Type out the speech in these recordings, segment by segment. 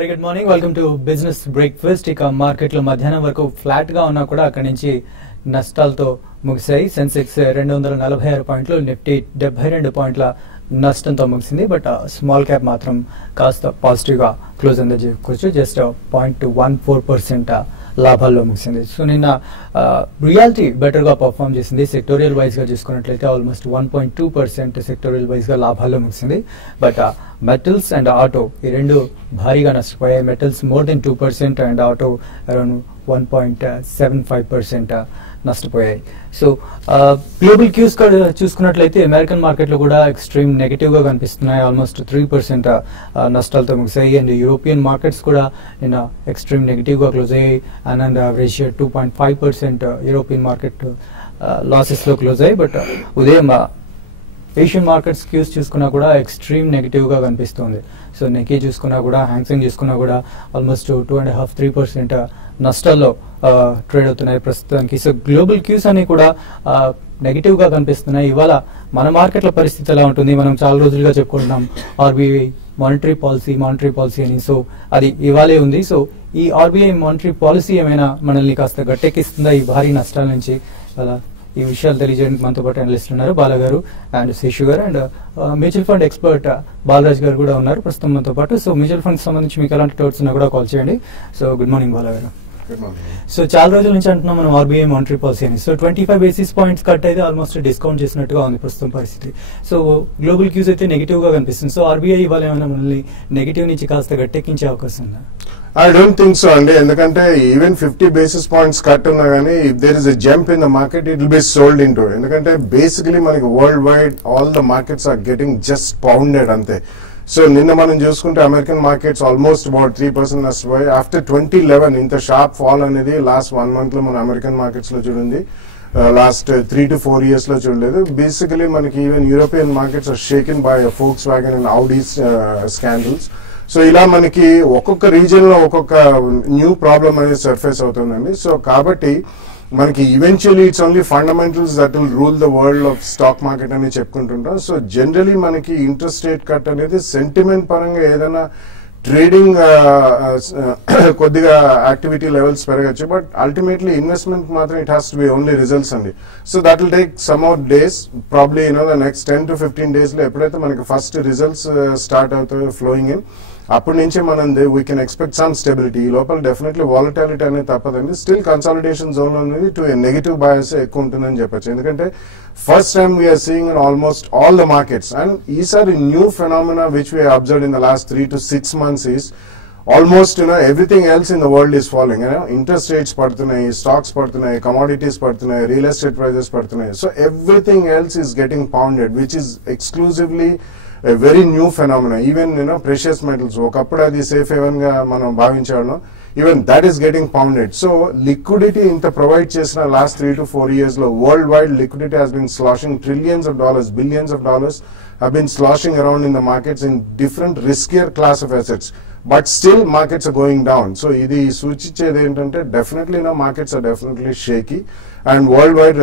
Very good morning, welcome to business breakfast. ఇక మార్కెట్లో మధ్యాహ్నం వరకు ఫ్లాట్ గా ఉన్నా కూడా అక్కడి నుంచి నష్టాలతో ముగిశాయి. సెన్సెక్స్ 246 పాయింట్లు, నిఫ్టీ 72 పాయింట్ల నష్టంతో ముగిసింది. బట్ స్మాల్ క్యాప్ మాత్రం కాస్త పాజిటివ్ గా క్లోజ్ అందని చెప్పుకోవచ్చు. జస్ట్ 0.14% లాభాల్లో ముగిసింది. సో నిన్న రియాలిటీ బెటర్ గా పర్ఫామ్ చేసింది. సెక్టోరియల్ వైజ్ గా చూసుకున్నట్లయితే ఆల్మోస్ట్ 1.2% సెక్టోరియల్ వైజ్ గా లాభాల్లో ముగిసింది. బట్ మెటల్స్ అండ్ ఆటో ఈ రెండు భారీగా నష్టపోయాయి. Metals more than 2% and auto around 1.75% నష్టపోయాయి. సో గ్లోబల్ క్యూస్ చూసుకున్నట్లయితే అమెరికన్ మార్కెట్లో కూడా ఎక్స్ట్రీమ్ నెగటివ్ గా కనిపిస్తున్నాయి. ఆల్మోస్ట్ 3% నష్టాలతో ముగిశాయి. అండ్ యూరోపియన్ మార్కెట్స్ కూడా నిన్న ఎక్స్ట్రీమ్ నెగటివ్ గా క్లోజ్ అయ్యాయి. And average 2.5% European market losses లో క్లోజ్ అయ్యాయి. బట్ ఉదయం ఏషియన్ మార్కెట్స్ క్యూస్ చూసుకున్నా కూడా ఎక్స్ట్రీమ్ నెగటివ్ గా కనిపిస్తుంది. సో నెకీ చూసుకున్నా కూడా, హ్యాంగ్సెంగ్ చూసుకున్నా కూడా ఆల్మోస్ట్ 2.5-3% నష్టాల్లో ట్రేడ్ అవుతున్నాయి ప్రస్తుతానికి. సో గ్లోబల్ క్యూస్ అన్ని కూడా నెగటివ్ గా కనిపిస్తున్నాయి. ఇవాళ మన మార్కెట్ల పరిస్థితి ఎలా ఉంటుంది? మనం చాలా రోజులుగా చెప్పుకుంటున్నాం ఆర్బీఐ మానిటరీ పాలసీ అని. సో అది ఇవాళే ఉంది. సో ఈ ఆర్బీఐ మానిటరీ పాలసీ ఏమైనా మనల్ని కాస్త గట్టెక్కిస్తుందా ఈ భారీ నష్టాల నుంచి? అలా ఈ విషయాలు తెలియజేయడానికి మనతో పాటు అనలిస్ట్ ఉన్నారు బాలా గారు and Seshu garu, and mutual fund expert Balaraj garu కూడా ఉన్నారు ప్రస్తుతం మనతో పాటు. సో మ్యూచువల్ ఫండ్ సంబంధించి మీకు ఎలాంటి డౌట్స్ ఉన్నా కూడా కాల్ చేయండి. సో గుడ్ మార్నింగ్ బాలా గారు. సో చాలా రోజుల నుంచి అంటున్నాం మనం ఆర్బీఐ మానిటరీ పాలసీ అని. సో 25 బేసిస్ పాయింట్స్ కట్ అయితే ఆల్మోస్ట్ డిస్కౌంట్ చేసినట్టుగా ఉంది ప్రస్తుతం పరిస్థితి. సో గ్లోబల్ క్యూస్ అయితే నెగిటివ్ గా కనిపిస్తుంది. సో ఆర్బీఐ ఇవాళ ఏమైనా మనల్ని నెగిటివ్ నుంచి కాస్త గట్టెక్కించే అవకాశం ఉందా? I don't think so అండి. ఎందుకంటే ఈవెన్ 50 basis points కట్ ఉన్నా కానీ if there is a jump in the market it will be sold in to. ఎందుకంటే బేసికలీ మనకి world wide all the markets are getting just pounded అంతే. So నిన్న మనం చూసుకుంటే అమెరికన్ మార్కెట్స్ ఆల్మోస్ట్ అబౌట్ 3% నష్టపోయి after 2011 ఇంత షార్ప్ ఫాల్ అనేది last 1 month లో మన అమెరికన్ మార్కెట్స్ లో చూడండి. లాస్ట్ 3 to 4 years లో చూడలేదు. బేసికలీ మనకి even European markets are shaken by Volkswagen and Audi's scandals. So ఇలా మనకి ఒక్కొక్క రీజన్ లో ఒక్కొక్క న్యూ ప్రాబ్లమ్ అనేది సర్ఫేస్ అవుతుందండి. సో కాబట్టి మనకి eventually it's only fundamentals that will rule the world of stock market అని చెప్పుకుంటుంటాం. సో జనరలీ మనకి ఇంట్రెస్ట్ రేట్ కట్ అనేది సెంటిమెంట్ పరంగా ఏదైనా ట్రేడింగ్ కొద్దిగా యాక్టివిటీ లెవెల్స్ పెరగచ్చు. బట్ అల్టిమేట్లీ ఇన్వెస్ట్మెంట్ మాత్రం it has to be only results అండి. So that will take some of days, probably the next 10 to 15 days లో ఎప్పుడైతే మనకి ఫస్ట్ రిజల్ట్స్ స్టార్ట్ అవుతాయో ఫ్లోయింగ్ ఇన్, అప్పటి నుంచి మనం we can expect some stability. ఈ లోపల డెఫినెట్లీ వాలటాలిటీ అనేది తప్పదండి. స్టిల్ కన్సాలిడేషన్ జోన్ లో అనేది టు నెగటివ్ బయాస్ ఎక్కువ ఉంటుందని చెప్పొచ్చు. ఎందుకంటే first time we are seeing in almost all the markets. And ఈసారి new phenomena which we observe in the last 3 to 6 months is almost everything else in the world is following. Interest rates పడుతున్నాయి, stocks పడుతున్నాయి, commodities పడుతున్నాయి, real estate prices పడుతున్నాయి. So everything else is getting pounded which is exclusively a very new phenomena. Even precious metals ఒకప్పుడు అది safe haven గా మనం భావించాము, even that is getting pounded. So liquidity ఇంత ప్రొవైడ్ చేసిన లాస్ట్ 3 to 4 years లో world wide liquidity has been slashing trillions of dollars, billions of dollars have been sloshing around in the markets in different riskier class of assets. But still markets are going down. So ఇది సూచించేది ఏంటంటే definitely markets are definitely shaky and world wide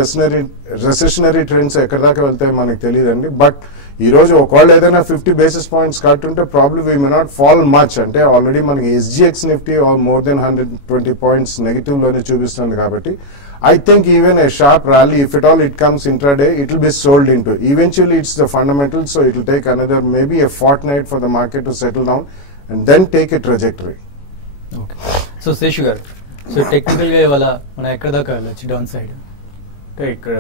recessionary trends ఎక్కడి దాకా వెళ్తాయో మనకు తెలియదండి. But ఈ రోజు ఒకవేళ ఏదైనా 50 basis points కట్ ఉంటే probably we may not fall much. అంటే ఆల్రెడీ మనకి SGX Nifty more than 120 points negative లోనే చూపిస్తుంది. కాబట్టి I think even a sharp rally, if at all it comes intraday, it will be sold into. Eventually it's the fundamentals, so it will take another maybe a fortnight for the market to settle down and then take a trajectory. Okay. So Seshu garu, so technical గా ఇవాళ మనం ఎక్కడ దాకా వెళ్ళొచ్చు down side? అంటే ఇక్కడ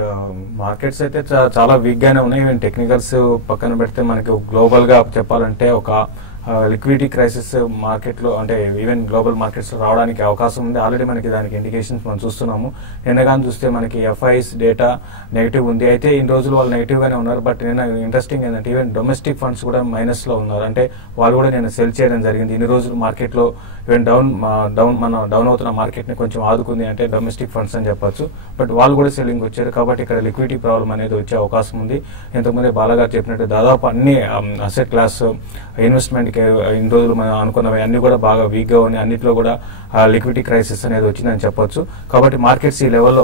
markets అయితే చాలా వీక్ గానే ఉన్నాయి. ఈవెన్ టెక్నికల్స్ పక్కన పెడితే మనకి గ్లోబల్ గా చెప్పాలంటే ఒక లిక్విడిటీ క్రైసిస్ మార్కెట్ లో, అంటే ఈవెన్ గ్లోబల్ మార్కెట్స్ రావడానికి అవకాశం ఉంది. ఆల్రెడీ మనకి దానికి ఇండికేషన్స్ మనం చూస్తున్నాము. నిన్నగాని చూస్తే మనకి ఎఫ్ఐస్ డేటా నెగిటివ్ ఉంది. అయితే ఈ రోజులు వాళ్ళు నెగిటివ్ గానే ఉన్నారు. బట్ నిన్న ఇంట్రెస్టింగ్ ఏంటంటే ఈవెన్ డొమెస్టిక్ ఫండ్స్ కూడా మైనస్ లో ఉన్నారు. అంటే వాళ్ళు కూడా నేను సెల్ చేయడం జరిగింది. ఇన్ని రోజులు మార్కెట్ లో ఈవెన్ డౌన్ అవుతున్న మార్కెట్ ని కొంచెం ఆదుకుంది అంటే డొమెస్టిక్ ఫండ్స్ అని చెప్పొచ్చు. బట్ వాళ్ళు కూడా సెల్లింగ్ వచ్చారు కాబట్టి ఇక్కడ లిక్విడిటీ ప్రాబ్లం అనేది వచ్చే అవకాశం ఉంది. ఇంతకుముందే బాలాగారు చెప్పినట్టు దాదాపు అన్ని అసెట్ క్లాస్ ఇన్వెస్ట్మెంట్ కి ఇన్ని రోజులు మనం అనుకున్నవి అన్ని కూడా బాగా వీక్ గా ఉన్నాయి. అన్నిట్లో కూడా లిక్విడిటీ క్రైసిస్ అనేది వచ్చిందని చెప్పొచ్చు. కాబట్టి మార్కెట్స్ ఈ లెవెల్లో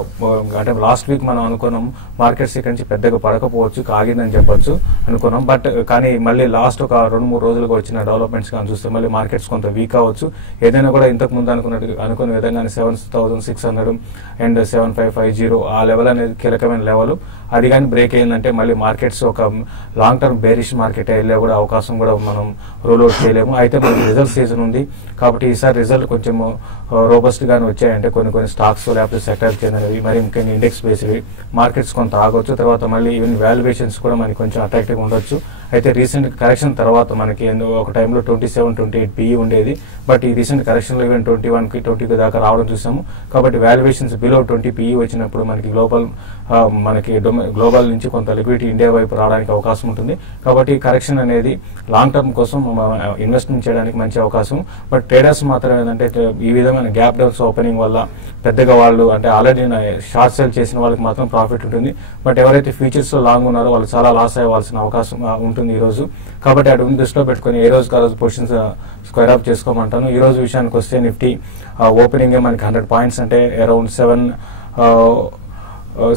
అంటే లాస్ట్ వీక్ మనం అనుకున్నాం మార్కెట్స్ ఇక్కడ నుంచి పెద్దగా పడకపోవచ్చు, ఆగిందని చెప్పొచ్చు అనుకున్నాం. బట్ కానీ మళ్ళీ లాస్ట్ ఒక 2-3 రోజులుగా వచ్చిన డెవలప్మెంట్స్ కానీ చూస్తే మళ్ళీ మార్కెట్స్ కొంత వీక్ అవ్వచ్చు. ఏదైనా కూడా ఇంతకు ముందు అనుకున్న విధంగానే 7,600 అండ్ 7,550 ఆ లెవెల్ అనేది కీలకమైన లెవెల్. అది కానీ బ్రేక్ అయిందంటే మళ్ళీ మార్కెట్స్ ఒక లాంగ్ టర్మ్ బేరిష్ మార్కెట్ వెళ్ళే కూడా అవకాశం కూడా మనం రూల్ అవుట్ చేయలేము. అయితే మనకి రిజల్ట్ సీజన్ ఉంది కాబట్టి ఈసారి రిజల్ట్ కొంచెం రోబస్ట్ గానే వచ్చాయంటే కొన్ని స్టాక్స్ లేకపోతే సెక్టర్ చెందినవి మరి ముఖ్యంగా ఇండెక్స్ బేస్డ్ మార్కెట్స్ కొంత ఆగొచ్చు. తర్వాత మళ్ళీ ఈవెన్ వాల్యుయేషన్స్ కూడా మనకి కొంచెం అట్రాక్టివ్ ఉండొచ్చు. అయితే రీసెంట్ కరెక్షన్ తర్వాత మనకి ఒక టైంలో 27-28 PE ఉండేది. బట్ ఈ రీసెంట్ కరెక్షన్ లో ఈవెన్ 21కి 20కి దాకా రావడం చూసాము. కాబట్టి వాల్యుయేషన్స్ బిలో 20 PE వచ్చినప్పుడు మనకి గ్లోబల్ నుంచి కొంత లిక్విడిటీ ఇండియా వైపు రావడానికి అవకాశం ఉంటుంది. కాబట్టి కరెక్షన్ అనేది లాంగ్ టర్మ్ కోసం ఇన్వెస్ట్మెంట్ చేయడానికి మంచి అవకాశం. బట్ ట్రేడర్స్ మాత్రం ఏంటంటే ఈ విధమైన గ్యాప్ డౌన్స్ ఓపెనింగ్ వల్ల పెద్దగా వాళ్ళు అంటే ఆల్రెడీ షార్ట్ సేల్ చేసిన వాళ్ళకి మాత్రం ప్రాఫిట్ ఉంటుంది. బట్ ఎవరైతే ఫ్యూచర్స్ లో లాంగ్ ఉన్నారో వాళ్ళు చాలా లాస్ అవ్వాల్సిన అవకాశం ఉంటుంది ఈ రోజు. కాబట్టి అటు దృష్టిలో పెట్టుకుని ఏ రోజు రోజు పొజిషన్స్ స్క్వేర్ అప్ చేసుకోమంటాను. ఈ రోజు విషయానికి వస్తే నిఫ్టీ ఓపెనింగ్ మనకి 100 పాయింట్స్ అంటే అరౌండ్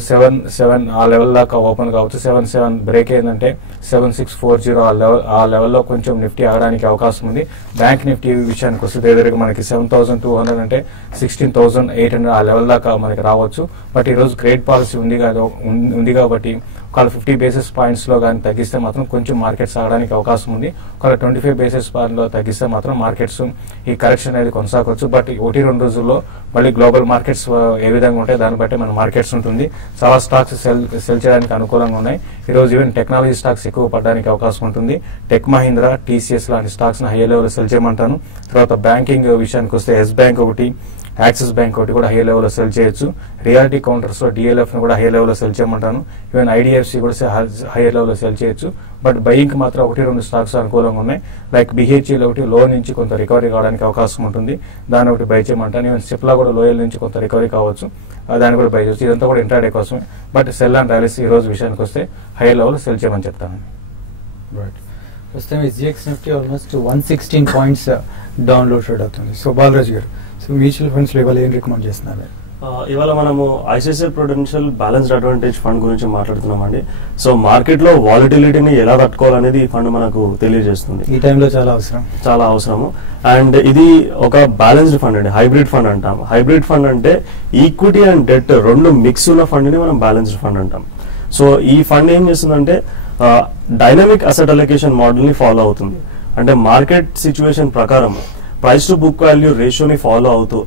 7 ఆ లెవెల్ దాకా ఓపెన్ కావచ్చు. 7 బ్రేక్ అయిందంటే 7640 ఆ లెవెల్లో కొంచెం నిఫ్టీ ఆగడానికి అవకాశం ఉంది. బ్యాంక్ నిఫ్టీ విషయానికి వస్తే దగ్గరగా మనకి 7,200 అంటే 16,800 ఆ లెవెల్ దాకా మనకి రావచ్చు. బట్ ఈ రోజు క్రెడిట్ పాలసీ ఉంది కాబట్టి ఒకవేళ 50 బేసిస్ పాయింట్స్ లో కానీ తగ్గిస్తే మాత్రం కొంచెం మార్కెట్స్ ఆగడానికి అవకాశం ఉంది. ఒకవేళ 25 బేసిస్ పాయింట్ లో తగ్గిస్తే మాత్రం మార్కెట్స్ ఈ కరెక్షన్ అనేది కొనసాగవచ్చు. బట్ 1-2 రోజుల్లో మళ్ళీ గ్లోబల్ మార్కెట్స్ ఏ విధంగా ఉంటాయి దాన్ని బట్టి మన మార్కెట్స్ ఉంటుంది. చాలా స్టాక్స్ సెల్ చేయడానికి అనుకూలంగా ఉన్నాయి. ఈ రోజు ఈవెన్ టెక్నాలజీ స్టాక్స్ ఎక్కువ పడడానికి అవకాశం ఉంటుంది. టెక్ మహీంద్రా, టీసీఎస్ లాంటి స్టాక్స్ హై లెవెల్ సెల్ చేయమంటాను. తర్వాత బ్యాంకింగ్ విషయానికి వస్తే ఎస్ బ్యాంక్ ఒకటి, యాక్సిస్ బ్యాంక్ ఒకటి కూడా హై లెవెల్లో సెల్ చేయొచ్చు. రియాలిటీ కౌంటర్స్ లో డిఎల్ఎఫ్ ని కూడా హై లెవెల్లో సెల్ చేయమంటాను. ఈవెన్ ఐడిఎఫ్సి కూడా హై లెవెల్లో సెల్ చేయొచ్చు. బట్ బయింగ్ మాత్రం 1-2 స్టాక్స్ అనుకూలంగా ఉన్నాయి. లైక్ బిహెచ్ఈలో ఒకటి లో నుంచి కొంత రికవరీ కావడానికి అవకాశం ఉంటుంది, దాన్ని ఒకటి బై చేయమంటాను. ఈవెన్ సిప్లా కూడా లోయల్ నుంచి కొంత రికవరీ కావచ్చు, దాన్ని కూడా బై చేయొచ్చు. ఇదంతా కూడా ఇంట్రాడే కోసమే. బట్ సెల్ అండ్ ర్యాలీస్ ఈ రోజు విషయానికి వస్తే హై లెవెల్ సెల్ చేయమని చెప్తాను. ప్రస్తుతం SGX Nifty almost 116 points download trade అవుతుంది. సో బాలరాజ్ గారు, సో మ్యూచువల్ ఫండ్స్ లో ఇవాళ ఏం రికమెండ్ చేస్తున్నారు? ఇవాళ మనము ICICI Prudential balanced advantage fund గురించి మాట్లాడుతున్నామండి. సో మార్కెట్ లో వాలిటిలిటీని ఎలా తట్టుకోవాలనేది ఈ ఫండ్ మనకు తెలియజేస్తుంది. ఈ టైంలో చాలా అవసరము. అండ్ ఇది ఒక బ్యాలెన్స్డ్ ఫండ్ అండి, హైబ్రిడ్ ఫండ్ అంటాం. హైబ్రిడ్ ఫండ్ అంటే ఈక్విటీ అండ్ డెట్ రెండు మిక్స్ ఉన్న ఫండ్ ని మనం బ్యాలెన్స్డ్ ఫండ్ అంటాం. సో ఈ ఫండ్ ఏం చేస్తుందంటే డైనమిక్ అసెట్ అలొకేషన్ మోడల్ ని ఫాలో అవుతుంది. అంటే మార్కెట్ సిచ్యువేషన్ ప్రకారం ప్రైస్ టు బుక్ వాల్యూ రేషియోని ఫాలో అవుతూ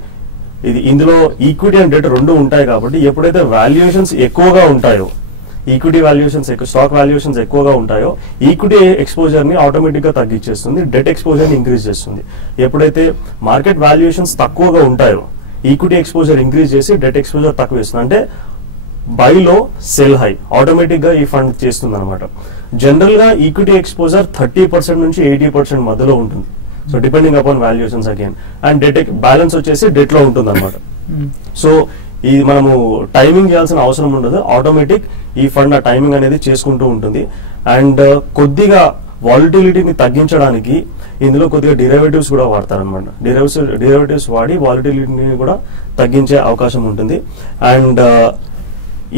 ఇందులో ఈక్విటీ అండ్ డెట్ రెండు ఉంటాయి. కాబట్టి ఎప్పుడైతే వాల్యుయేషన్స్ ఎక్కువగా ఉంటాయో, ఈక్విటీ వాల్యుయేషన్స్ స్టాక్ వాల్యుయేషన్స్ ఎక్కువగా ఉంటాయో ఈక్విటీ ఎక్స్పోజర్ ని ఆటోమేటిక్ గా తగ్గించేస్తుంది, డెట్ ఎక్స్పోజర్ ని ఇంక్రీజ్ చేస్తుంది. ఎప్పుడైతే మార్కెట్ వాల్యుయేషన్స్ తక్కువగా ఉంటాయో ఈక్విటీ ఎక్స్పోజర్ ఇంక్రీజ్ చేసి డెట్ ఎక్స్పోజర్ తక్కువ చేస్తుంది. అంటే బై లో సెల్ హై ఆటోమేటిక్ గా ఈ ఫండ్ చేస్తుంది అనమాట. జనరల్ గా ఈక్విటీ ఎక్స్పోజర్ 30% నుంచి 80% మధ్యలో ఉంటుంది. So depending upon valuations again. And debt balance వచ్చేసి డెట్ లో ఉంటుంది అనమాట. సో ఈ మనము టైమింగ్ చేయాల్సిన అవసరం ఉండదు, ఆటోమేటిక్ ఈ ఫండ్ ఆ టైమింగ్ అనేది చేసుకుంటూ ఉంటుంది. అండ్ కొద్దిగా వాలిటిలిటీని తగ్గించడానికి ఇందులో కొద్దిగా డెరివేటివ్స్ కూడా వాడతారనమాట. డెరివేటివ్స్ వాడి వాలిటిలిటీని కూడా తగ్గించే అవకాశం ఉంటుంది. అండ్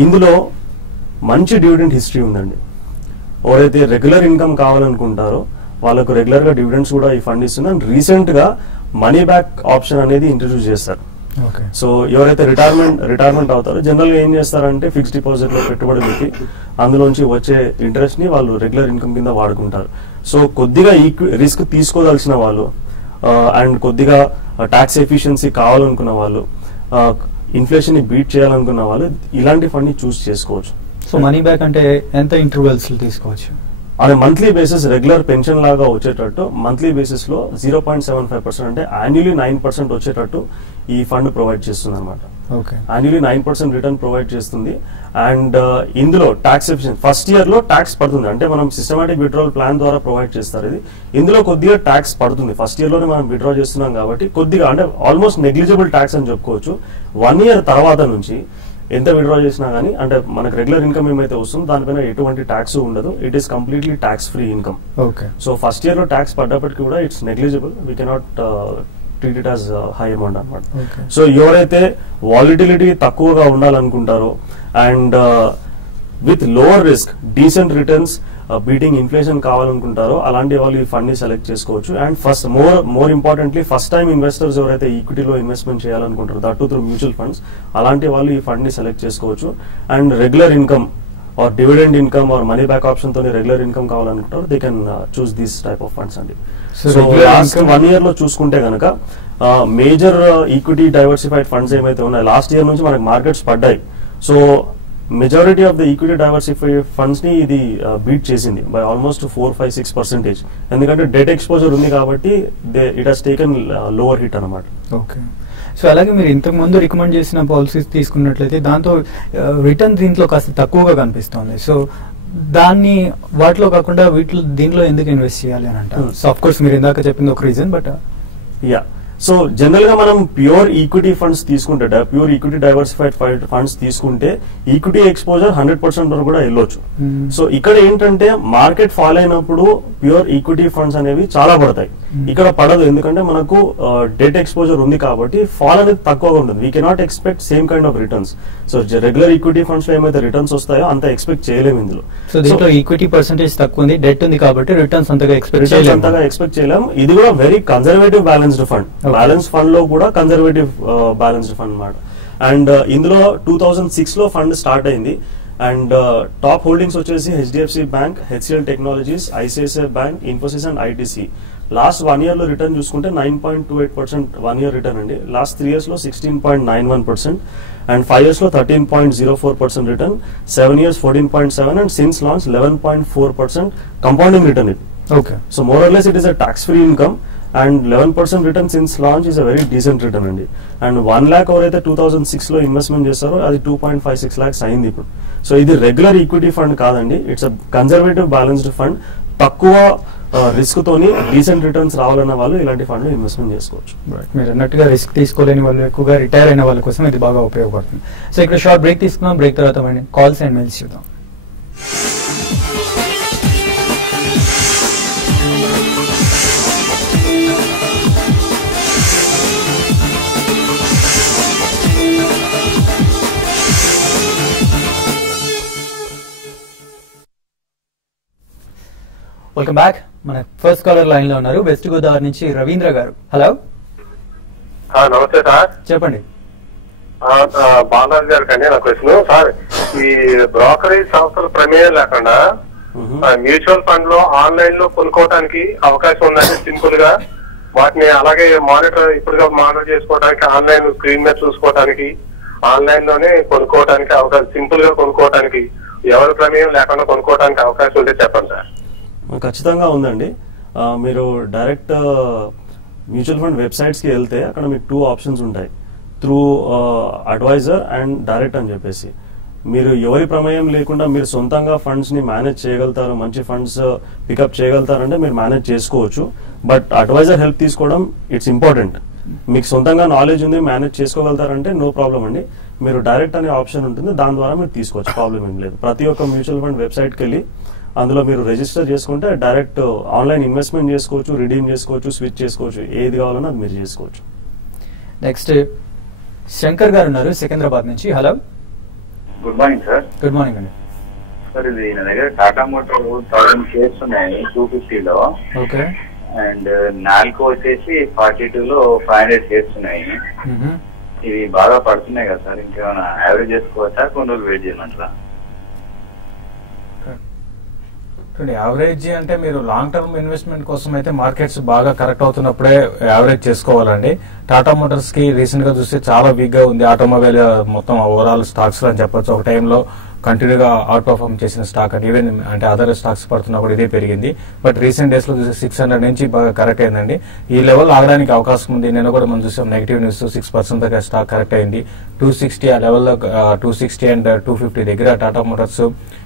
ఇందులో మంచి డివిడెండ్ హిస్టరీ ఉందండి. ఎవరైతే రెగ్యులర్ ఇన్కమ్ కావాలనుకుంటారో వాళ్ళకు రెగ్యులర్ గా డివిడెండ్స్ కూడా ఈ ఫండ్ ఇస్తుంది. అండ్ రీసెంట్ గా మనీ బ్యాక్ ఆప్షన్ అనేది ఇంట్రడ్యూస్ చేస్తారు. సో ఎవరైతే రిటైర్మెంట్ అవుతారో జనరల్ గా ఏం చేస్తారంటే ఫిక్స్డ్ డిపాజిట్ లో పెట్టుబడి పెట్టి అందులోంచి వచ్చే ఇంట్రెస్ట్ ని వాళ్ళు రెగ్యులర్ ఇన్కమ్ కింద వాడుకుంటారు. సో కొద్దిగా రిస్క్ తీసుకోదలిచిన వాళ్ళు అండ్ కొద్దిగా ట్యాక్స్ ఎఫిషియన్సీ కావాలనుకున్న వాళ్ళు, ఇన్ఫ్లేషన్ ని బీట్ చేయాలనుకున్న వాళ్ళు ఇలాంటి ఫండ్ ని చూస్ చేసుకోవచ్చు. సో మనీ బ్యాక్ అంటే ఎంత ఇంటర్వెల్స్ తీసుకోవచ్చు? On monthly basis regular pension లాగా వచ్చేటట్టు మంత్లీ బేసిస్ లో 0.75% అంటే యాన్యువల్లీ 9% వచ్చేటట్టు ఈ ఫండ్ ప్రొవైడ్ చేస్తుంది అనమాట. యాన్యువల్లీ 9% రిటర్న్ ప్రొవైడ్ చేస్తుంది. అండ్ ఇందులో టాక్స్ ఎఫిషియన్సీ ఫస్ట్ ఇయర్ లో ట్యాక్స్ పడుతుంది, అంటే మనం సిస్టమాటిక్ విత్డ్రావల్ ప్లాన్ ద్వారా ప్రొవైడ్ చేస్తారు. ఇది ఇందులో కొద్దిగా ట్యాక్స్ పడుతుంది, ఫస్ట్ ఇయర్ లోనే మనం విత్డ్రా చేస్తున్నాం కాబట్టి కొద్దిగా అంటే ఆల్మోస్ట్ నెగ్లిజిబుల్ ట్యాక్స్ అని చెప్పుకోవచ్చు. 1 year తర్వాత నుంచి ఎంత విత్డ్రా చేసినా గానీ అంటే మనకు రెగ్యులర్ ఇన్కమ్ ఏమైతే వస్తుందో దానిపైన ఎటువంటి ట్యాక్స్ ఉండదు. It is completely tax free income. So first year లో ట్యాక్స్ పడ్డప్పటికీ కూడా it's negligible, we cannot treat it as high amount అనమాట. సో ఎవరైతే వాలిటిలిటీ తక్కువగా ఉండాలనుకుంటారో and with lower risk decent returns beating inflation కావాలనుకుంటారో అలాంటి వాళ్ళు ఈ ఫండ్ ని సెలెక్ట్ చేసుకోవచ్చు. And first more importantly first time investors ఎవరైతే ఈక్విటీలో ఇన్వెస్ట్మెంట్ చేయాలనుకుంటారో దట్ త్రూ మ్యూచువల్ ఫండ్స్ అలాంటి వాళ్ళు ఈ ఫండ్ ని సెలెక్ట్ చేసుకోవచ్చు. And regular income or dividend income or money back option తోని రెగ్యులర్ ఇన్కమ్ కావాలనుకుంటారు they can choose this type of funds అండి. సో లాస్ట్ 1 year లో చూసుకుంటే గనక మేజర్ ఈక్విటీ డైవర్సిఫైడ్ ఫండ్స్ ఏమైతే ఉన్నాయి లాస్ట్ ఇయర్ నుంచి మనకి మార్కెట్స్ పడ్డాయి. So majority of the equity diversified funds ని ఇది బీట్ చేసింది బై ఆల్మోస్ట్ 4-5-6%. ఎందుకంటే డెట్ ఎక్స్పోజర్ ఉంది కాబట్టి it has taken lower hit అనమాట. ఓకే. సో అలాగే మీరు ఇంతకు ముందు రికమెండ్ చేసిన పాలసీస్ తీసుకున్నట్లయితే దాంతో రిటర్న్ దీంట్లో కాస్త తక్కువగా కనిపిస్తుంది. సో దాన్ని వాటిలో కాకుండా దీంట్లో ఎందుకు ఇన్వెస్ట్ చేయాలి అని అంటారు? సో ఆఫ్ కోర్స్ మీరు ఇందాక చెప్పింది ఒక reason, but yeah so general గా మనం ప్యూర్ ఈక్విటీ ఫండ్స్ తీసుకుంటే ప్యూర్ ఈక్విటీ డైవర్సిఫైడ్ ఫండ్స్ తీసుకుంటే ఈక్విటీ ఎక్స్పోజర్ 100% వరకు కూడా వెళ్ళొచ్చు. సో ఇక్కడ ఏంటంటే మార్కెట్ ఫాల్ అయినప్పుడు ప్యూర్ ఈక్విటీ ఫండ్స్ అనేవి చాలా పడతాయి, ఇక్కడ పడదు. ఎందుకంటే మనకు డెట్ ఎక్స్పోజర్ ఉంది కాబట్టి ఫాల్ అనేది తక్కువగా ఉంటుంది. We cannot expect same kind of returns. So regular equity funds లో ఏమైతే రిటర్న్స్ వస్తాయో అంత ఎక్స్పెక్ట్ చేయలేము ఇందులో. సో దీంట్లో ఈక్విటీ పర్సెంటేజ్ తక్కువ ఉంది, డెట్ ఉంది కాబట్టి రిటర్న్స్ అంతగా ఎక్స్పెక్ట్ చేయలేము. ఇది కూడా very conservative balanced fund. Balance fund లో కూడా కన్జర్వేటివ్ బ్యాలెన్స్డ్ ఫండ్ అన్నమాట. అండ్ ఇందులో 2006 లో ఫండ్ స్టార్ట్ అయింది. అండ్ టాప్ హోల్డింగ్స్ వచ్చేసి HDFC bank, HCl technologies, ICICI bank, Infosys and ITC. Last 1 year లో రిటర్న్ చూసుకుంటే 9.28% 1 year రిటర్న్ అండి. లాస్ట్ 3 years లో 16.91% అండ్ 5 years లో 13.04% return, 7 years 14.7% and since launch 11.4% compounding return ఇది. Okay. So more or less it is a talks free income and 11% return since launch is a very decent return అండి. And 1 lakh ఎవరైతే 2006 లో investment చేస్తారో అది 2.56 lakhs అయింది ఇప్పుడు. So ఇది regular equity fund కాదండి, it's a conservative balanced fund. తక్కువ రిస్క్ తోని డీసెంట్ రిటర్న్స్ రావాలన్న వాళ్ళు ఇలాంటి ఫండ్ ఇన్వెస్ట్మెంట్ చేసుకోవచ్చు. మీరు అన్నట్టుగా రిస్క్ తీసుకోలేని వాళ్ళు, ఎక్కువగా రిటైర్ అయిన వాళ్ళ కోసం ఇది బాగా ఉపయోగపడుతుంది. సో ఇక్కడ షార్ట్ బ్రేక్ తీసుకున్నాం, బ్రేక్ తర్వాత కాల్స్ అండ్ మెయిల్స్ చూద్దాం. Welcome back. మన ఫస్ట్ కాలర్ లైన్ లో ఉన్నారు, వెస్ట్ గోదావరి నుంచి రవీంద్ర గారు. హలో. నమస్తే సార్. చెప్పండి. బాలాజీ గారు కండి నా క్వశ్చన్. సార్, ఈ బ్రోకరేజ్ సంస్థల ప్రమేయం లేకుండా మ్యూచువల్ ఫండ్ లో ఆన్లైన్ లో కొనుక్కోవడానికి అవకాశం ఉందండి సింపుల్ గా? వాటిని అలాగే ఇప్పుడుగా మానిటర్ చేసుకోవడానికి, ఆన్లైన్ స్క్రీన్ మీద చూసుకోవడానికి, ఆన్లైన్ లోనే కొనుక్కోవడానికి అవకాశం, సింపుల్ గా కొనుక్కోవడానికి, ఎవరి ప్రమేయం లేకుండా కొనుక్కోవడానికి అవకాశం ఉంటే చెప్పండి సార్. ఖచ్చితంగా ఉందండి. మీరు డైరెక్ట్ మ్యూచువల్ ఫండ్ వెబ్సైట్స్ కి వెళ్తే అక్కడ మీకు 2 options ఉంటాయి, త్రూ అడ్వైజర్ అండ్ డైరెక్ట్ అని చెప్పేసి. మీరు ఎవరి ప్రమేయం లేకుండా మీరు సొంతంగా ఫండ్స్ ని మేనేజ్ చేయగలుగుతారు, మంచి ఫండ్స్ పికప్ చేయగలుగుతారంటే మీరు మేనేజ్ చేసుకోవచ్చు. బట్ అడ్వైజర్ హెల్ప్ తీసుకోవడం ఇట్స్ ఇంపార్టెంట్. మీకు సొంతంగా నాలెడ్జ్ ఉంది, మేనేజ్ చేసుకోగలుగుతారంటే నో ప్రాబ్లం అండి. మీరు డైరెక్ట్ అనే ఆప్షన్ ఉంటుంది, దాని ద్వారా మీరు తీసుకోవచ్చు, ప్రాబ్లం ఏం లేదు. ప్రతి ఒక్క మ్యూచువల్ ఫండ్ వెబ్సైట్కి వెళ్ళి అందులో మీరు రిజిస్టర్ చేసుకుంటే డైరెక్ట్ ఆన్లైన్ ఇన్వెస్ట్మెంట్ చేసుకోవచ్చు, రిడీమ్ చేసుకోవచ్చు, స్విచ్ చేసుకోవచ్చు, ఏది కావాలన్నా అది మీరు చేసుకోవచ్చు. నెక్స్ట్ శంకర్ గారు ఉన్నారు సికింద్రాబాద్ నుంచి. Hello. Good morning sir. Good morning అండి. సార్, ఇది నా దగ్గర టాటా మోటార్ 1000 shares ఉన్నాయి 250లో. ఓకే. అండ్ నాల్కో వచ్చేసి 42లో 500 shares ఉన్నాయి. ఇవి బాగా పడుతున్నాయి కదా సార్, ఇంకేమైనా యావరేజ్ చేసుకోవచ్చా, కొన్ని రోజులు వెయిట్ చేయమంటారా? యావరేజ్ అంటే మీరు లాంగ్ టర్మ్ ఇన్వెస్ట్మెంట్ కోసం అయితే మార్కెట్స్ బాగా కరెక్ట్ అవుతున్నప్పుడే యావరేజ్ చేసుకోవాలండి. టాటా మోటార్స్ కి రీసెంట్ గా చూస్తే చాలా వీక్ గా ఉంది ఆటోమొబైల్ మొత్తం ఓవరాల్ స్టాక్స్ అని చెప్పొచ్చు. ఒక టైంలో కంటిన్యూగా అవుట్ పర్ఫార్మ్ చేసిన స్టాక్ అని ఈవెన్ అంటే అదర్ స్టాక్స్ పడుతున్నా కూడా ఇదే పెరిగింది. బట్ రీసెంట్ డేస్ లో 600 నుంచి బాగా కరెక్ట్ అయిందండి. ఈ లెవెల్ ఆగడానికి అవకాశం ఉంది. నేను కూడా మనం చూసాం నెగిటివ్ న్యూస్ 6% దాకా స్టాక్ కరెక్ట్ అయింది. 260 ఆ లెవెల్లో 260 అండ్ 250 దగ్గర Tata Motors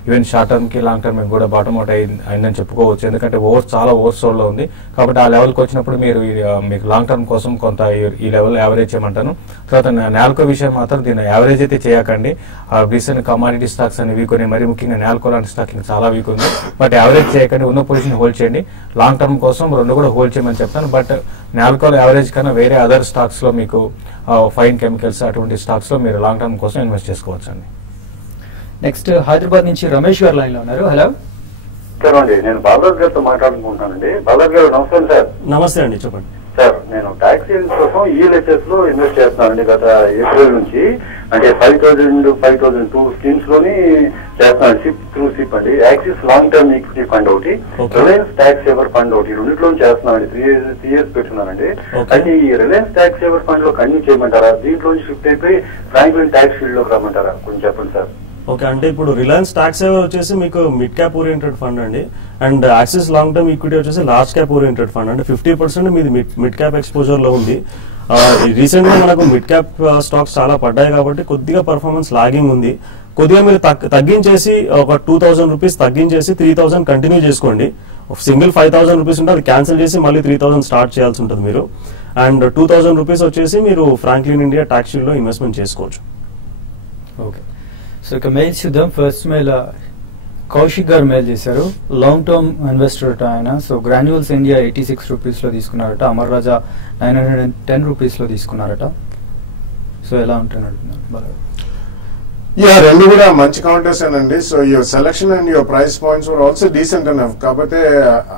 even short term కి లాంగ్ టర్మ్ కూడా బాటమ్ అవుట్ అయిందని చెప్పుకోవచ్చు. ఎందుకంటే చాలా ఓవర్ సోల్డ్ లో ఉంది. కాబట్టి ఆ లెవెల్కి వచ్చినప్పుడు మీరు మీకు లాంగ్ టర్మ్ కోసం కొంత ఈ లెవెల్ యావరేజ్ చేయమంటాను. తర్వాత నాల్కో విషయం మాత్రం దీన్ని యావరేజ్ అయితే చేయకండి. రీసెంట్ కమాడిటీ స్టాక్స్ అని వీక్ ఉన్నాయి. మరి ముఖ్యంగా నాల్కో లాంటి స్టాక్ చాలా వీక్ ఉంది. బట్ యావరేజ్ చేయకండి, ఉన్న పొజిషన్ హోల్డ్ చేయండి. లాంగ్ టర్మ్ కోసం రెండు కూడా హోల్డ్ చేయమని చెప్తాను. బట్ నాల్కోలో యావరేజ్ కన్నా వేరే అదర్ స్టాక్స్ లో మీకు ఫైన్ కెమికల్స్ అటువంటి స్టాక్స్ లో మీరు లాంగ్ టర్మ్ కోసం ఇన్వెస్ట్ చేసుకోవచ్చు అండి. నెక్స్ట్ హైదరాబాద్ నుంచి రమేష్ గారు లైన్ లో ఉన్నారు. హలో సార్ అండి, నేను బాలరాజ్ గారితో మాట్లాడుకుంటున్నానండి. బాలరాజ్ గారు నమస్కారం సార్. నమస్తే అండి, చెప్పండి సార్, నేను ట్యాక్స్ కోసం ఈఎల్హెచ్ఎస్ లో ఇన్వెస్ట్ చేస్తున్నానండి గత ఏప్రిల్ నుంచి. అంటే 5,002 స్కీమ్స్ లోని చేస్తున్నాను. సిప్ త్రూ సిప్ అండి. Axis long term equity fund ఒకటి, రిలయన్స్ ట్యాక్స్ సేవర్ ఫండ్ ఒకటి, రెండింటిలో చేస్తున్నానండి. 3 years పెట్టుకున్నానండి. అయితే ఈ రిలయన్స్ ట్యాక్స్ సేవర్ ఫండ్ లో కంటిన్యూ చేయమంటారా? దీంట్లో షిఫ్ట్ అయిపోయి ఫ్రాంక్లిన్ ట్యాక్స్ ఫీల్డ్ లోకి రమ్మంటారా? కొంచెం చెప్పండి సార్. ఓకే, అంటే ఇప్పుడు రిలయన్స్ ట్యాక్స్ సేవర్ వచ్చేసి మీకు మిడ్ క్యాప్ ఓరియంటెడ్ ఫండ్ అండి. And axis long term equity వచ్చేసి లార్జ్ క్యాప్ ఓరియంటెడ్ ఫండ్. అంటే 50% మీది మిడ్ క్యాప్ ఎక్స్పోజర్ లో ఉంది. రీసెంట్ గా మనకు మిడ్ క్యాప్ స్టాక్స్ చాలా పడ్డాయి కాబట్టి కొద్దిగా పర్ఫార్మెన్స్ లాగింగ్ ఉంది. కొద్దిగా మీరు తగ్గించేసి ఒక 2,000 రూపీస్ తగ్గించేసి 3,000 కంటిన్యూ చేసుకోండి. సింగిల్ 5,000 రూపీస్ ఉంటే అది క్యాన్సిల్ చేసి మళ్ళీ 3,000 స్టార్ట్ చేయాల్సి ఉంటుంది మీరు. అండ్ 2,000 రూపీస్ వచ్చేసి మీరు ఫ్రాంక్లిన్ ఇండియా ట్యాక్స్ షీల్డ్ లో ఇన్వెస్ట్మెంట్ చేసుకోవచ్చు. ఓకే, సో ఇక మెయిల్ చూద్దాం. ఫస్ట్ మెయిల్ కౌశిక్ గారు మెయిల్ చేశారు. లాంగ్ టర్మ్ ఇన్వెస్టర్ ఆయన. సో గ్రాన్యూల్స్ ఇండియా 86 రూపీస్ లో తీసుకున్నారట. అమర్ రాజా 910 రూపీస్ లో తీసుకున్నారట. సో ఎలా ఉంటున్నాడు? రెండు కూడా మంచి కౌంటర్స్ అండి. So your selection and your price points were also decent enough. కాకపోతే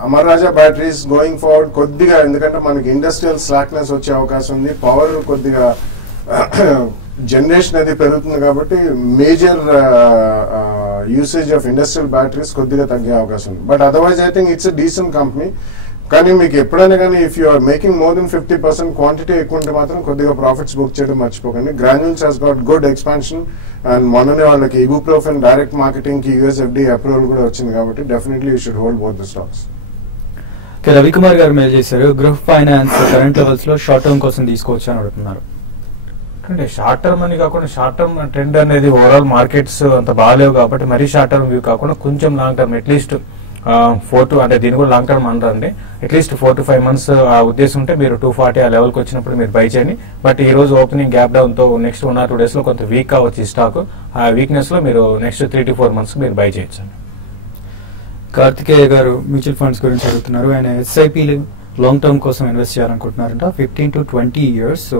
అమర్ రాజా బ్యాటరీస్ గోయింగ్ ఫార్వర్డ్ కొద్దిగా, ఎందుకంటే మనకి ఇండస్ట్రియల్ స్లాక్నెస్ వచ్చే అవకాశం ఉంది. పవర్ కొద్దిగా జనరేషన్ అది పెరుగుతుంది కాబట్టి major usage of industrial batteries కొద్దిగా తగ్గే అవకాశం ఉంది. But otherwise I think it's decent company. కానీ మీకు ఎప్పుడైనా కానీ if you are making more then 50% quantity ఎక్కువ ఉంటే మాత్రం కొద్దిగా ప్రాఫిట్స్ బుక్ చేయడం మర్చిపోకండి. Granules has got good expansion and మొన్ననే వాళ్ళకి ఇబుప్రోఫెన్ డైరెక్ట్ మార్కెటింగ్ కి యూఎస్ఎఫ్డి అప్రూవల్ కూడా వచ్చింది కాబట్టి definitely you should hold both the stocks. Ravikumar garu mail చేశారు. గృహ ఫైనాన్స్ కరెంట్ లెవెల్స్ లో షార్ట్ టర్మ్ కోసం తీసుకోవచ్చు అని అడుగుతున్నారు. అంటే షార్ట్ టర్మ్ అని కాకుండా షార్ట్ టర్మ్ ట్రెండ్ అనేది ఓవరాల్ మార్కెట్స్ అంత బాగాలేవు కాబట్టి మరీ షార్ట్ టర్మ్ వ్యూ కాకుండా కొంచెం లాంగ్ టర్మ్ అట్లీస్ట్ 4 to అంటే దీని కూడా లాంగ్ టర్మ్ అంటారండి. అట్లీస్ట్ 4 to 5 months ఆ ఉద్దేశం ఉంటే మీరు 240 ఆ లెవెల్కి వచ్చినప్పుడు మీరు బై చేయండి. బట్ ఈ రోజు ఓపెనింగ్ గ్యాప్ డౌన్ తో నెక్స్ట్ 1 or 2 days లో కొంత వీక్ కావచ్చు ఈ స్టాక్. ఆ వీక్నెస్ లో మీరు నెక్స్ట్ 3 to 4 months మీరు బై చేయొచ్చు. కార్తికేయ గారు మ్యూచువల్ ఫండ్స్ గురించి అడుగుతున్నారు. ఆయన ఎస్ఐపి లాంగ్ టర్మ్ కోసం ఇన్వెస్ట్ చేయాలనుకుంటున్నారంట 15 to 20 years. సో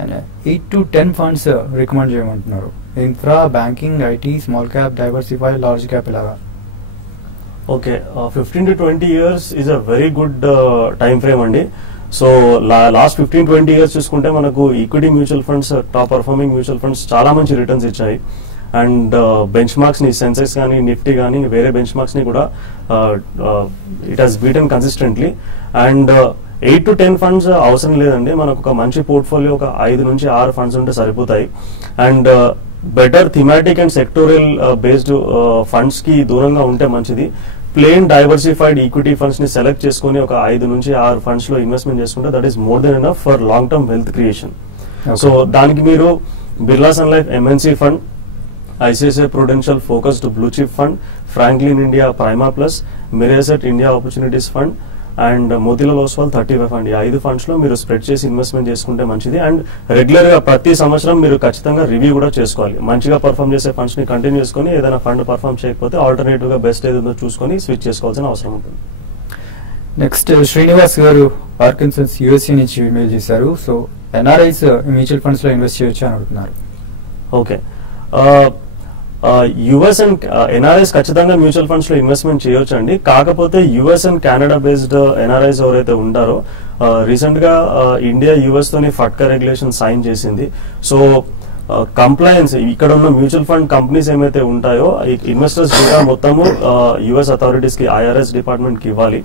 ఆయన 8 to 10 ఫండ్స్ రికమెండ్ చేయమంటున్నారు. Infra, banking, IT, small cap, diversify, large cap ఇలాగా. Okay, 15 to 20 years is a very good time frame అండి. సో లాస్ట్ 15-20 years చూసుకుంటే మనకు equity mutual funds, top performing mutual funds చాలా మంచి returns ఇచ్చాయి. And bench marks ని, సెన్సెక్స్ కానీ, Nifty కానీ, వేరే బెంచ్ మార్క్స్ ని కూడా it has beaten consistently. And 8 to 10 funds అవసరం లేదండి. మనకు ఒక మంచి పోర్ట్ఫోలియో ఒక 5 నుంచి 6 ఫండ్స్ ఉంటే సరిపోతాయి. And better thematic and sectorial based funds కి దూరంగా ఉంటే మంచిది. ప్లేన్ డైవర్సిఫైడ్ ఈక్విటీ ఫండ్స్ ని సెలెక్ట్ చేసుకుని ఒక 5 నుంచి 6 ఫండ్స్ లో ఇన్వెస్ట్మెంట్ చేసుకుంటే that is more than enough for long term wealth creation. So దానికి మీరు Birla sun life MNC fund, ICICI prudential focused blue chip fund, Franklin India prima plus, Mirae Asset India opportunities fund and Motilal Oswal 35 fund, ఈ 5 funds లో మీరు spread చేసి investment చేసుకుంటే మంచిది. And regular గా ప్రతి సంవత్సరం మీరు ఖచ్చితంగా రివ్యూ కూడా చేసుకోవాలి. మంచిగా పర్ఫామ్ చేసే ఫండ్స్ ని కంటిన్యూ చేసుకుని ఏదైనా ఫండ్ పర్ఫామ్ చేయకపోతే ఆల్టర్నేటివ్ గా బెస్ట్ ఏదో చూసుకొని స్విచ్ చేసుకోవాల్సిన అవసరం ఉంటుంది. నెక్స్ట్ శ్రీనివాస్ గారు పార్కిన్సన్స్ యూఎస్ఏ నుంచి ఇమెయిల్ చేశారు. సో ఎన్ఆర్ఐస్ మ్యూచువల్ ఫండ్స్ లో ఇన్వెస్ట్ చేయొచ్చు అని అడుగుతున్నారు. ఓకే, యుఎస్ అండ్ ఎన్ఆర్ఐస్ ఖచ్చితంగా మ్యూచువల్ ఫండ్స్ లో ఇన్వెస్ట్మెంట్ చేయొచ్చు అండి. కాకపోతే US and Canada based NRIs ఎవరైతే ఉంటారో రీసెంట్ గా ఇండియా యుఎస్ తోని ఫట్కా రెగ్యులేషన్ సైన్ చేసింది. సో కంప్లయన్స్ ఇక్కడ ఉన్న మ్యూచువల్ ఫండ్ కంపెనీస్ ఏమైతే ఉంటాయో ఇన్వెస్టర్స్ డేటా మొత్తము యుఎస్ అథారిటీస్ కి, ఐఆర్ఎస్ డిపార్ట్మెంట్ కి ఇవ్వాలి.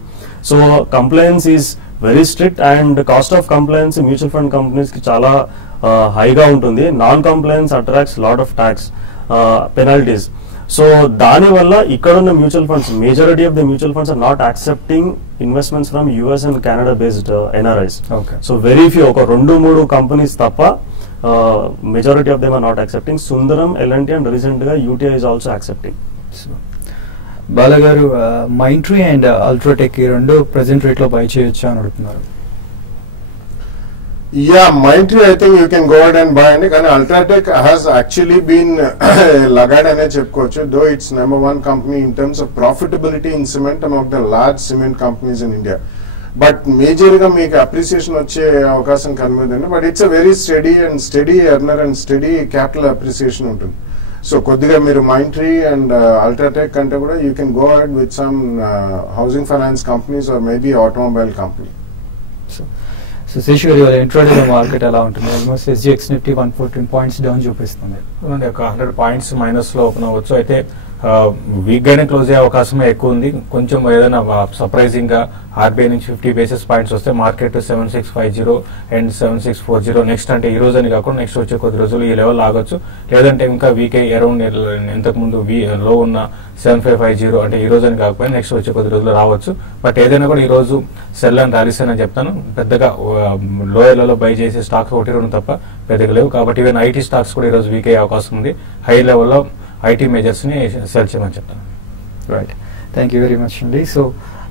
So compliance is very strict and cost of compliance mutual fund companies కి చాలా హైగా ఉంటుంది. Non compliance attracts lot of tax penalties. So దానివల్ల ఇక్కడ ఉన్న mutual funds, majority of the mutual funds are not accepting investments from US and Canada based NRIs. So very few, ఒక 2-3 companies తప్ప majority of them are not accepting. Sundaram, L&T and recent గా UTI is also accepting. Bala గారు, Mindtree and UltraTech ఈ రెండు present rate లో by చేయొచ్చా అని అడుగుతున్నారు. Yeah, Mindtree, I think you can go ahead and buy it. And Ultratech has actually been lagad ane chepkochu, though it's #1 company in terms of profitability in cement among the large cement companies in India. But major ga meeku appreciation vache avakasam kanudandi. But it's a very steady earner and steady capital appreciation untundi. So koddiga meeru Mindtree and Ultratech ante kuda you can go ahead with some housing finance companies or maybe automobile company. So Sesh garu, ఇవాళ intraday market ఎలా ఉంటుంది? Almost SGX Nifty 114 points down చూపిస్తుంది. ఒక 100 points minus లో open అవ్వచ్చు. అయితే week గానే close అయ్యే అవకాశమే ఎక్కువ ఉంది. కొంచెం ఏదైనా సర్ప్రైజింగ్ గా ఆర్బీఐ నుంచి 50 బేసిస్ పాయింట్స్ వస్తే మార్కెట్ 7650 అండ్ 7640 నెక్స్ట్, అంటే ఈ రోజు అని కాకుండా నెక్స్ట్ వచ్చే కొద్ది రోజులు ఈ లెవెల్ ఆగొచ్చు. లేదంటే ఇంకా వీక్ అరౌండ్ ఇంతకు ముందు లో ఉన్న 7550, అంటే ఈ రోజు అని కాకపోయినా నెక్స్ట్ వచ్చే కొద్ది రోజులు రావచ్చు. బట్ ఏదైనా కూడా ఈ రోజు సెల్ అండ్ ర్యాలీస్ అని చెప్తాను. పెద్దగా లోయర్లలో బై చేసే స్టాక్స్ 1-2 తప్ప పెద్దగా లేవు. కాబట్టి ఈవెన్ ఐటీ స్టాక్స్ కూడా ఈ రోజు వీక్ అయ్యే అవకాశం ఉంది. హై లెవెల్లో ఐటీ మేజర్స్ ని సెల్ చేయమని చెప్తాను. Right, thank you very much అండి. సో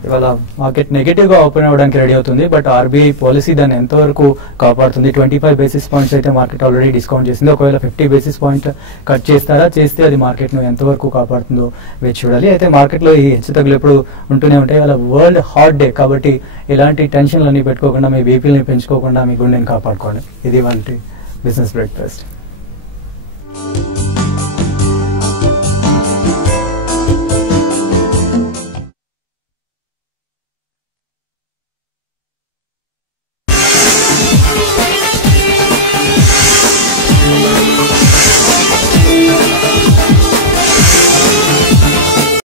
ఇవాళ మార్కెట్ నెగటివ్ గా ఓపెన్ అవ్వడానికి రెడీ అవుతుంది. బట్ ఆర్బీఐ పాలసీ దాన్ని ఎంతవరకు కాపాడుతుంది? 25 బేసిస్ పాయింట్స్ అయితే మార్కెట్ ఆల్రెడీ డిస్కౌంట్ చేసింది. ఒకవేళ 50 బేసిస్ పాయింట్ కట్ చేస్తారా, చేస్తే అది మార్కెట్ ను ఎంతవరకు కాపాడుతుందో వేచి చూడాలి. అయితే మార్కెట్ లో ఈ హెచ్చుతగ్గులు ఎప్పుడు ఉంటూనే ఉంటాయి. ఇవాళ వరల్డ్ హాట్ డే కాబట్టి ఇలాంటి టెన్షన్లు అన్ని పెట్టుకోకుండా, మీ బీపీలని పెంచుకోకుండా మీ గుండెని కాపాడుకోండి. ఇది వాళ్ళ బిజినెస్ బ్రేక్ఫాస్ట్.